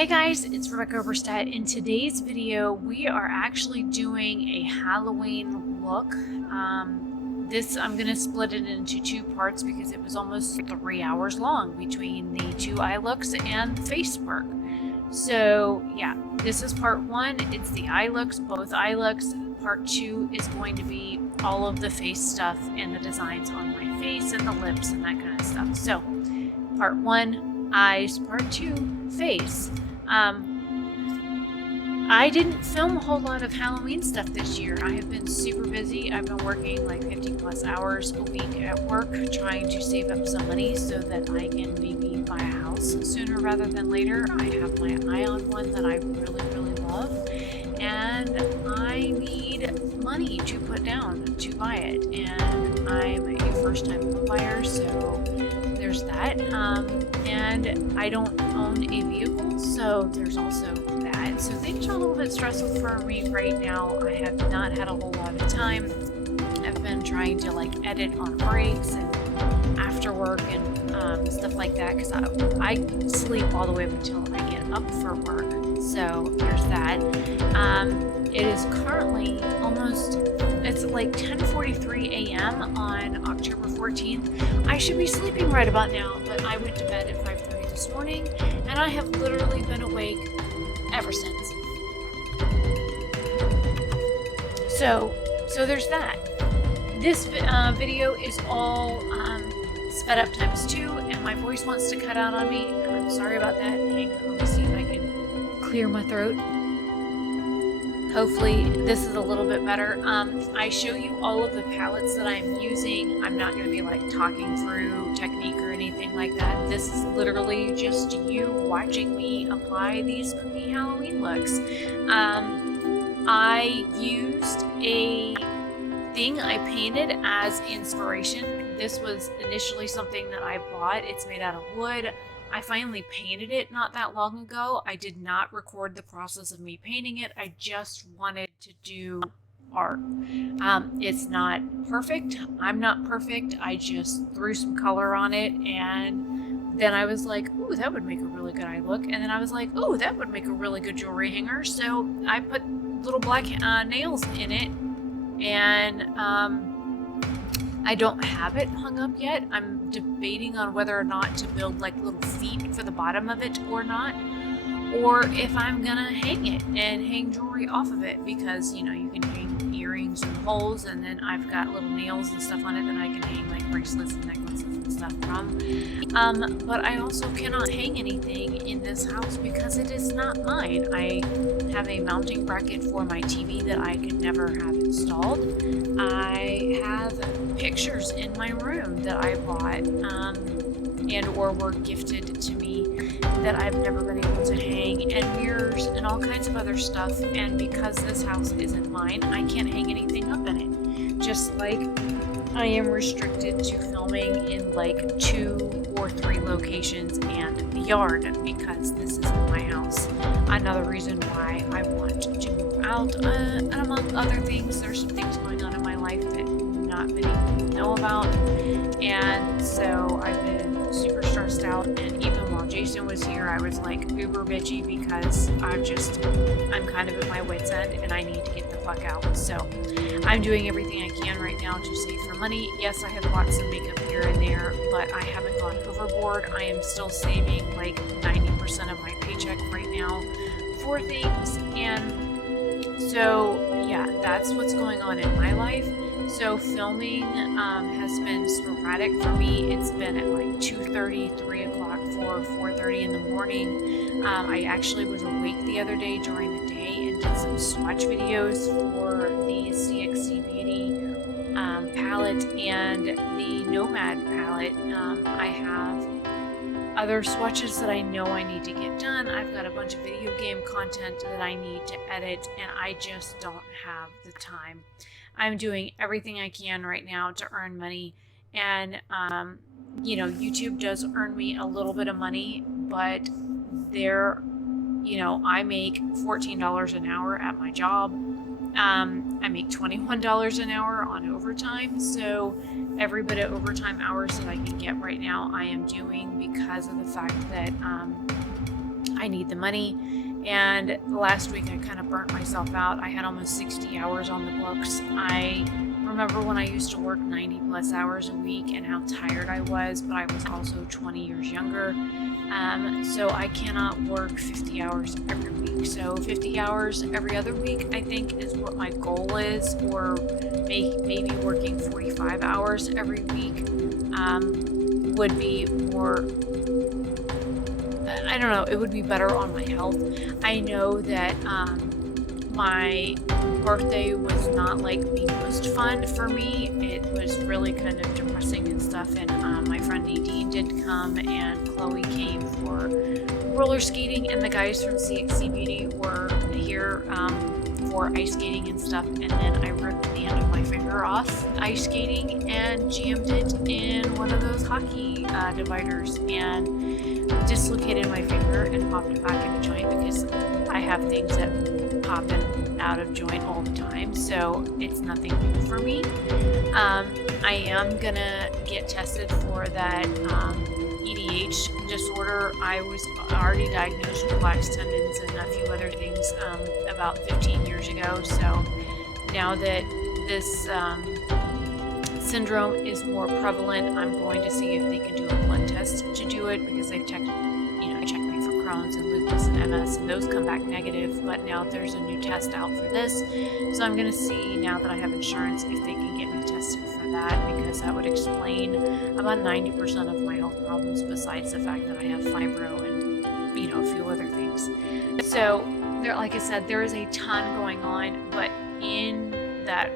Hey guys, it's Rebecca Oberstadt. In today's video, we are actually doing a Halloween look. I'm going to split it into two parts because it was almost 3 hours long between the two eye looks and face work. So yeah, this is part one. It's the eye looks, both eye looks. Part two is going to be all of the face stuff and the designs on my face and the lips and that kind of stuff. So part one, eyes. Part two, face. I didn't film a whole lot of Halloween stuff this year. I have been super busy. I've been working like 50 plus hours a week at work trying to save up some money so that I can maybe buy a house sooner rather than later. I have my eye on one that I really, really love, and I need money to put down to buy it, and I'm a first-time home buyer, so there's that. And I don't own a vehicle, so there's also that. So things are a little bit stressful for me right now. I have not had a whole lot of time. I've been trying to like edit on breaks and after work and stuff like that, because I sleep all the way up until I get up for work. So there's that. It is currently it's like 10:43 a.m. on October 14th. I should be sleeping right about now, but I went to bed at 5:30 this morning, and I have literally been awake ever since. So there's that. This video is all sped up times 2, and my voice wants to cut out on me, and I'm sorry about that. Hang on, let me see if I can clear my throat. Hopefully this is a little bit better. I show you all of the palettes that I'm using. I'm not going to be like talking through technique or anything like that. This is literally just you watching me apply these spooky Halloween looks. I used a thing I painted as inspiration. This was initially something that I bought. It's made out of wood. I finally painted it not that long ago. I did not record the process of me painting it. I just wanted to do art. It's not perfect. I'm not perfect. I just threw some color on it, and then I was like, ooh, that would make a really good eye look. And then I was like, ooh, that would make a really good jewelry hanger. So I put little black nails in it, and I don't have it hung up yet. I'm debating on whether or not to build like little feet for the bottom of it or not, or if I'm gonna hang it and hang jewelry off of it, because you know you can hang earrings and holes, and then I've got little nails and stuff on it that I can hang like bracelets and necklaces and stuff from. But I also cannot hang anything in this house because it is not mine. I have a mounting bracket for my TV that I could never have installed. I have pictures in my room that I bought and or were gifted to me that I've never been able to hang, and mirrors and all kinds of other stuff. And because this house isn't mine, I can't hang anything up in it. Just like I am restricted to filming in like 2 or 3 locations and the yard because this isn't my house. Another reason why I want to move out, and among other things, there's some things going on in my life that not many people know about, and so I've been super stressed out. And even while Jason was here, I was like uber bitchy because I'm kind of at my wit's end and I need to get the fuck out. So I'm doing everything I can right now to save for money. Yes, I have bought some makeup here and there, but I haven't gone overboard. I am still saving like 90% of my paycheck right now for things, and so yeah, that's what's going on in my life. So filming has been sporadic for me. It's been at like 2:30, 3 o'clock, 4:30 in the morning. I actually was awake the other day during the day and did some swatch videos for the CXC Beauty palette and the Nomad palette. I have other swatches that I know I need to get done. I've got a bunch of video game content that I need to edit, and I just don't have the time. I'm doing everything I can right now to earn money, and you know, YouTube does earn me a little bit of money, but I make $14 an hour at my job. I make $21 an hour on overtime, so every bit of overtime hours that I can get right now I am doing because of the fact that I need the money. And last week I kind of burnt myself out. I had almost 60 hours on the books. I remember when I used to work 90 plus hours a week and how tired I was, but I was also 20 years younger. So I cannot work 50 hours every week. So 50 hours every other week, I think, is what my goal is, or maybe working 45 hours every week would be more, I don't know, it would be better on my health. I know that my birthday was not like the most fun for me. It was really kind of depressing and stuff. And my friend Nadine did come, and Chloe came for roller skating, and the guys from CXC Beauty were here for ice skating and stuff. And then I ripped the end of my finger off ice skating and jammed it in one of those hockey dividers and dislocated my finger and popped it back into joint, because I have things that pop in out of joint all the time, so it's nothing new for me. I am gonna get tested for that EDH disorder. I was already diagnosed with lax tendons and a few other things about 15 years ago, so now that this syndrome is more prevalent, I'm going to see if they can do a blood test to do it, because they've checked me for Crohn's and lupus and MS, and those come back negative. But now there's a new test out for this, so I'm going to see, now that I have insurance, if they can get me tested for that, because that would explain about 90% of my health problems, besides the fact that I have fibro and a few other things. So there, like I said, there is a ton going on, but in that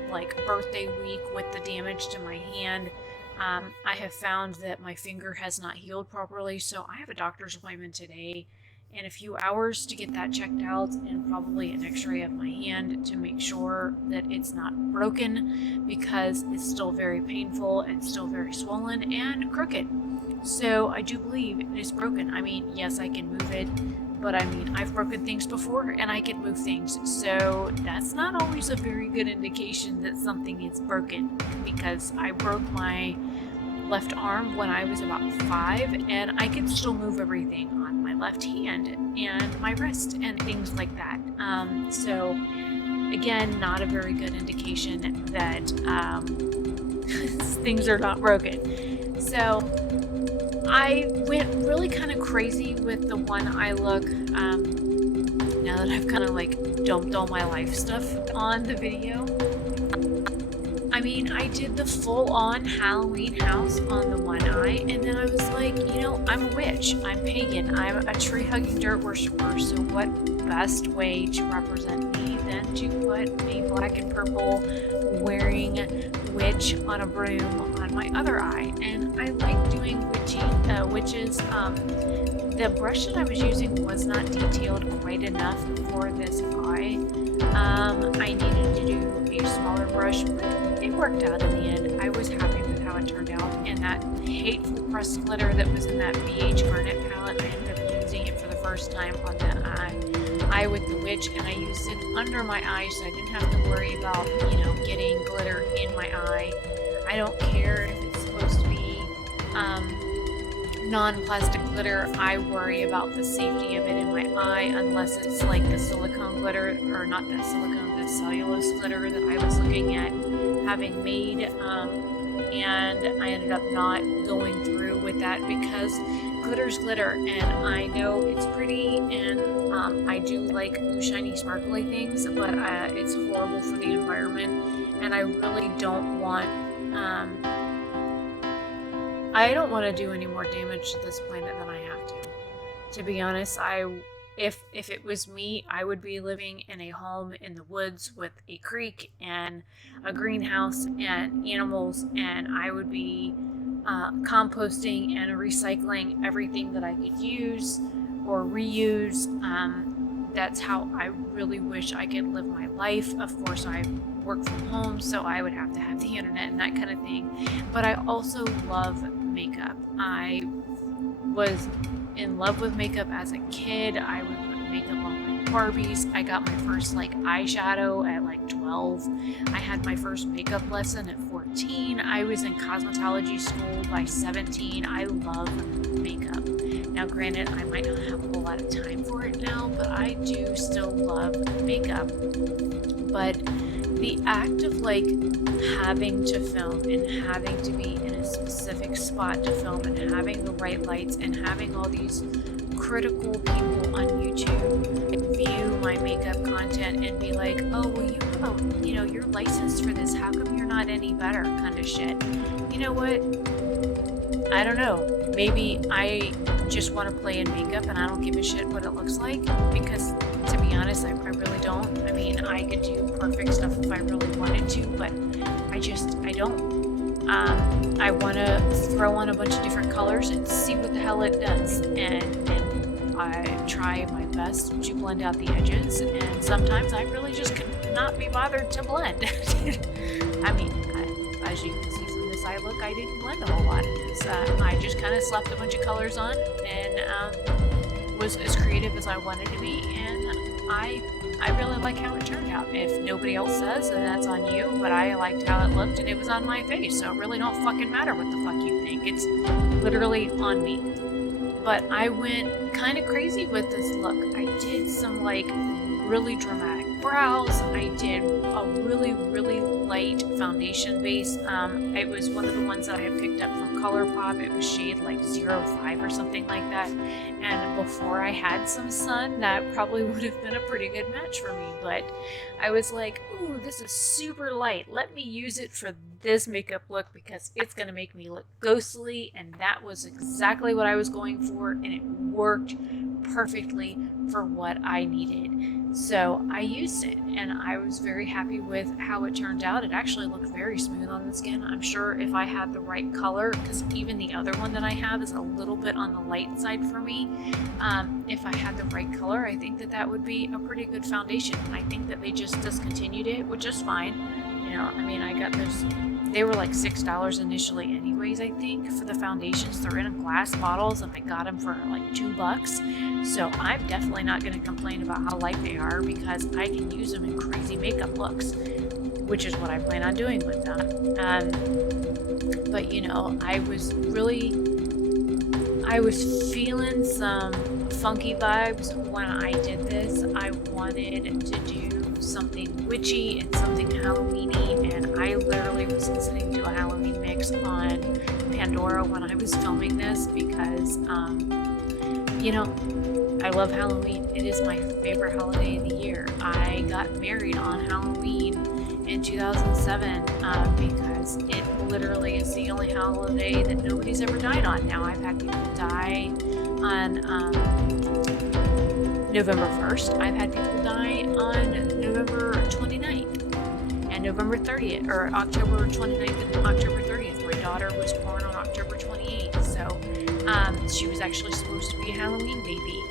birthday week with the damage to my hand, I have found that my finger has not healed properly, so I have a doctor's appointment today in a few hours to get that checked out, and probably an x-ray of my hand to make sure that it's not broken, because it's still very painful and still very swollen and crooked. So I do believe it is broken. I mean, yes, I can move it, but I mean, I've broken things before and I can move things. So that's not always a very good indication that something is broken, because I broke my left arm when I was about 5, and I could still move everything on my left hand and my wrist and things like that. So again, not a very good indication that things are not broken. So I went really kind of crazy with the one eye look, now that I've kind of dumped all my life stuff on the video. I mean, I did the full-on Halloween house on the one eye, and then I was like, I'm a witch, I'm pagan, I'm a tree-hugging dirt worshiper, so what best way to represent me than to put a black and purple wearing witch on a broom on my other eye? And I like doing witches. The brush that I was using was not detailed quite enough for this eye. I needed to do a smaller brush, but it worked out in the end. I was happy with how it turned out, and that hateful pressed glitter that was in that BH Garnet palette, I ended up using it for the first time on the eye with the witch, and I used it under my eye, so I didn't have to worry about, getting glitter in my eye. I don't care if it's supposed to be non-plastic glitter. I worry about the safety of it in my eye, unless it's like the silicone glitter, or not the silicone, the cellulose glitter that I was looking at having made, and I ended up not going through with that, because glitter's glitter, and I know it's pretty, and I do like shiny sparkly things, but it's horrible for the environment, and I really don't want to do any more damage to this planet than I have to. To be honest, if it was me, I would be living in a home in the woods with a creek and a greenhouse and animals, and I would be composting and recycling everything that I could use or reuse. That's how I really wish I could live my life. Of course, I work from home, so I would have to have the internet and that kind of thing. But I also love makeup. I was in love with makeup as a kid. I would put makeup on my Barbies. I got my first like eyeshadow at like 12. I had my first makeup lesson at 14. I was in cosmetology school by 17. I love makeup. Now granted, I might not have a whole lot of time for it now, but I do still love makeup. But the act of like having to film and having to be in a specific spot to film and having the right lights and having all these critical people on YouTube view my makeup content and be like, oh, well, you're licensed for this. How come you're not any better? Kind of shit. You know what? I don't know. Maybe I just want to play in makeup and I don't give a shit what it looks like, because to be honest, I really don't. I mean, I could do perfect stuff if I really wanted to, but I don't. I want to throw on a bunch of different colors and see what the hell it does, and I try my best to blend out the edges, and sometimes I really just could not be bothered to blend. I mean, as you can see from this eye look, I didn't blend a whole lot of this. I just kind of slapped a bunch of colors on and was as creative as I wanted to be, and I really like how it turned out. If nobody else says, then that's on you, but I liked how it looked and it was on my face, so it really don't fucking matter what the fuck you think. It's literally on me. But I went kind of crazy with this look. I did some like really dramatic brows. I did a really, really light foundation base. It was one of the ones that I had picked up from ColourPop. It was shade like 05 or something like that. And before I had some sun, that probably would have been a pretty good match for me. But I was like, ooh, this is super light. Let me use it for this makeup look because it's going to make me look ghostly. And that was exactly what I was going for. And it worked perfectly for what I needed. So I used it and I was very happy with how it turned out. It actually looked very smooth on the skin. I'm sure if I had the right color, because even the other one that I have is a little bit on the light side for me. If I had the right color, I think that would be a pretty good foundation. And I think that they just discontinued it, which is fine. You know, I mean, I got those. They were like $6 initially anyways, I think, for the foundations. They're in glass bottles and I got them for like $2. So I'm definitely not going to complain about how light they are because I can use them in crazy makeup looks, which is what I plan on doing with them. But you know, I was feeling some funky vibes when I did this. I wanted to do something witchy and something Halloweeny, and I literally was listening to a Halloween mix on Pandora when I was filming this because, you know, I love Halloween. It is my favorite holiday of the year. I got married on Halloween in 2007 because it literally is the only holiday that nobody's ever died on. Now I've had people die on November 1st. I've had people die on November 29th and November 30th, or October 29th and October 30th. My daughter was born on October 28th, so she was actually supposed to be a Halloween baby,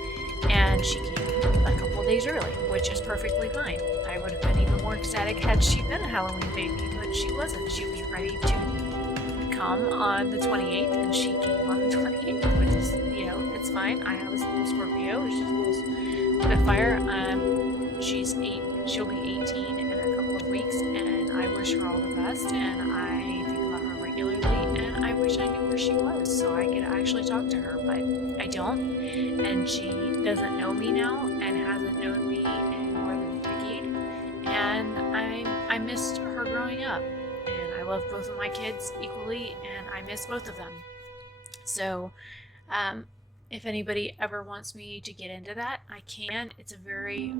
and she came a couple days early, which is perfectly fine. I would have been even more ecstatic had she been a Halloween baby, but she wasn't. She was ready to come on the 28th, and she came on the 28th, which is, you know, it's fine. I have a little Scorpio, she's a little Spitfire. She'll be 18 in a couple of weeks, and I wish her all the best, and I think about her regularly, and I wish I knew where she was so I could actually talk to her, but I don't, and she doesn't know me now and hasn't known me in more than a decade, and I missed her growing up, and I love both of my kids equally, and I miss both of them. So if anybody ever wants me to get into that, I can. It's a very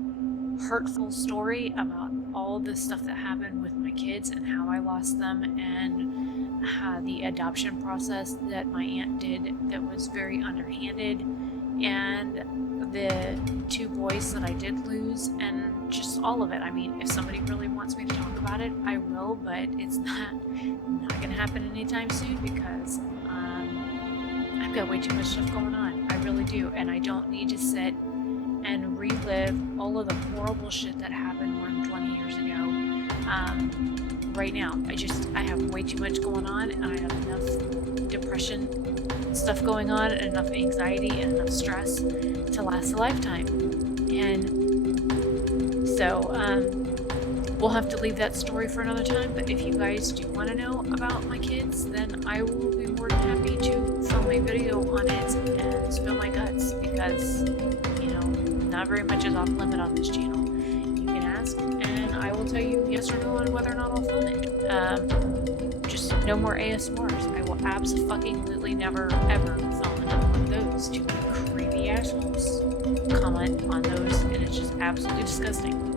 hurtful story about all the stuff that happened with my kids and how I lost them, and the adoption process that my aunt did that was very underhanded, and the 2 boys that I did lose, and just all of it. I mean, if somebody really wants me to talk about it, I will, but it's not going to happen anytime soon because I've got way too much stuff going on. I really do, and I don't need to sit and relive all of the horrible shit that happened more than 20 years ago. Right now, I have way too much going on, and I have enough depression stuff going on, and enough anxiety, and enough stress to last a lifetime. And So, we'll have to leave that story for another time, but if you guys do want to know about my kids, then I will be more than happy to film a video on it and spill my guts, because, you know, not very much is off limit on this channel. You can ask, and I will tell you yes or no on whether or not I'll film it. Just no more ASMRs. I will absolutely never, ever film another one of those. Too many creepy assholes comment on those, and it's just absolutely disgusting.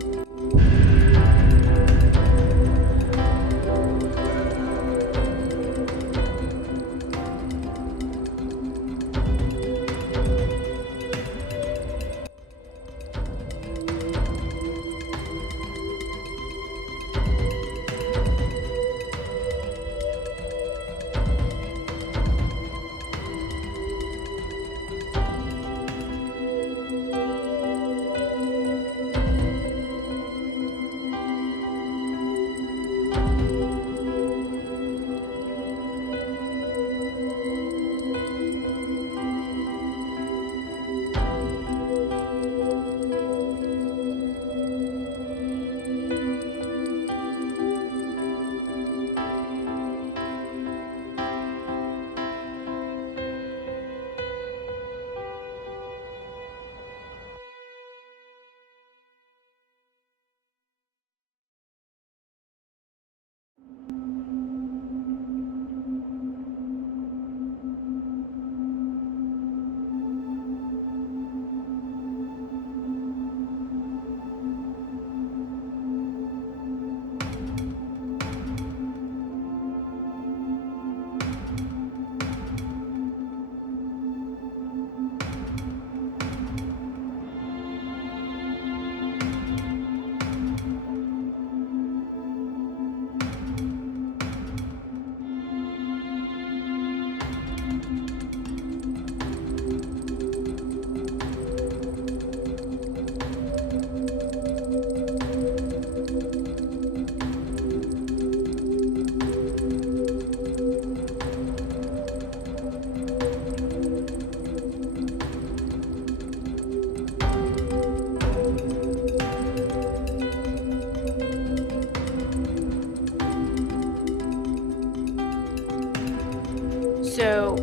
So,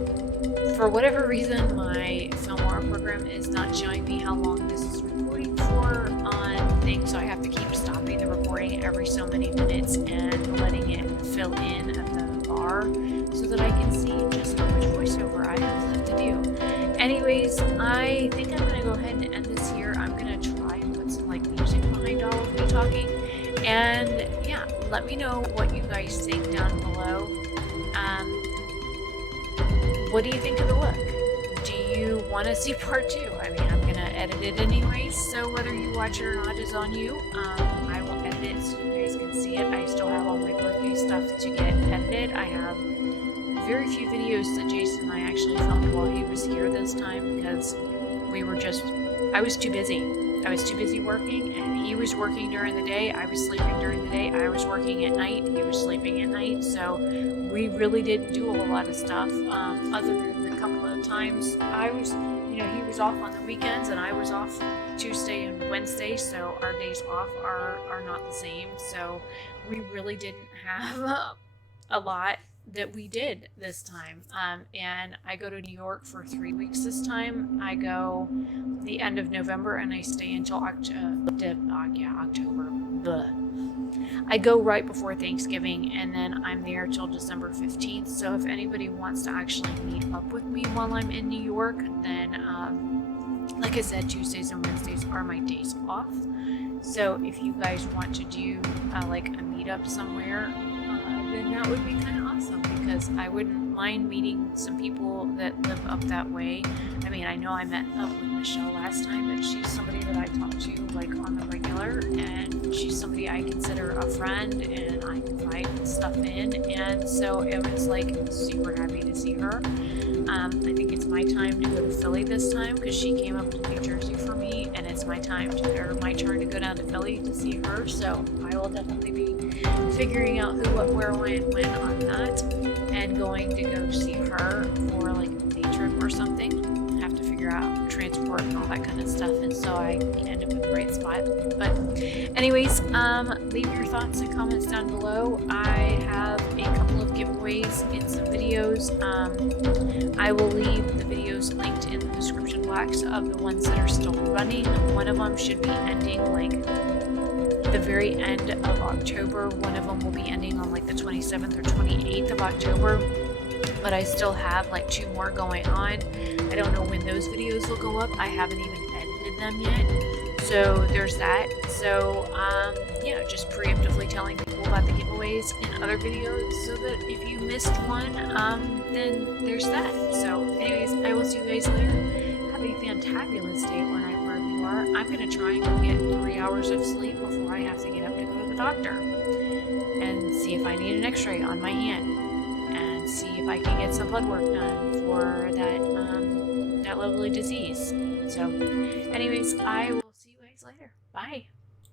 for whatever reason, my Filmora program is not showing me how long this is recording for on things, so I have to keep stopping the recording every so many minutes and letting it fill in at the bar so that I can see just how much voiceover I have left to do. Anyways, I think I'm going to go ahead and end this here. I'm going to try and put some like music behind all of me talking. And yeah, let me know what you guys think down below. What do you think of the look? Do you want to see part 2? I mean, I'm going to edit it anyways, so whether you watch it or not is on you. I will edit it so you guys can see it. I still have all my birthday stuff to get edited. I have very few videos that Jason and I actually filmed while he was here this time, because I was too busy. I was too busy working, and he was working during the day. I was sleeping during the day. I was working at night. He was sleeping at night. So we really didn't do a whole lot of stuff, other than a couple of times. He was off on the weekends, and I was off Tuesday and Wednesday, so our days off are not the same. So we really didn't have a lot that we did this time. And I go to New York for 3 weeks this time. I go the end of November, and I stay until October. Bleh. I go right before Thanksgiving, and then I'm there till December 15th. So if anybody wants to actually meet up with me while I'm in New York, then like I said, Tuesdays and Wednesdays are my days off. So if you guys want to do like a meetup somewhere, then that would be kind of awesome, because I wouldn't mind meeting some people that live up that way. I mean, I know I met up with Michelle last time, but she's somebody that I talk to like on the regular, and she's somebody I consider a friend, and I confide stuff in, and so it was like super happy to see her. I think it's my time to go to Philly this time, because she came up to New Jersey for me, and it's my turn to go down to Philly to see her. So I will definitely be figuring out who, what, where, when on that, and going to go see her for like a day trip or something. I have to figure figure out transport and all that kind of stuff, and so I end up in the right spot. But anyways, leave your thoughts and comments down below. I have a couple of giveaways in some videos. I will leave the videos linked in the description box of the ones that are still running. One of them should be ending like the very end of October. One of them will be ending on like the 27th or 28th of October, but I still have like 2 more going on. I don't know when those videos will go up. I haven't even edited them yet, so there's that. So yeah, just preemptively telling people about the giveaways in other videos so that if you missed one, then there's that. So anyways, I will see you guys later. Have a fantabulous day or night wherever you are. I'm gonna try and go get 3 hours of sleep before I have to get up to go to the doctor and see if I need an x-ray on my hand and see if I can get some blood work done for that lovely disease. So anyways, I will see you guys later. Bye.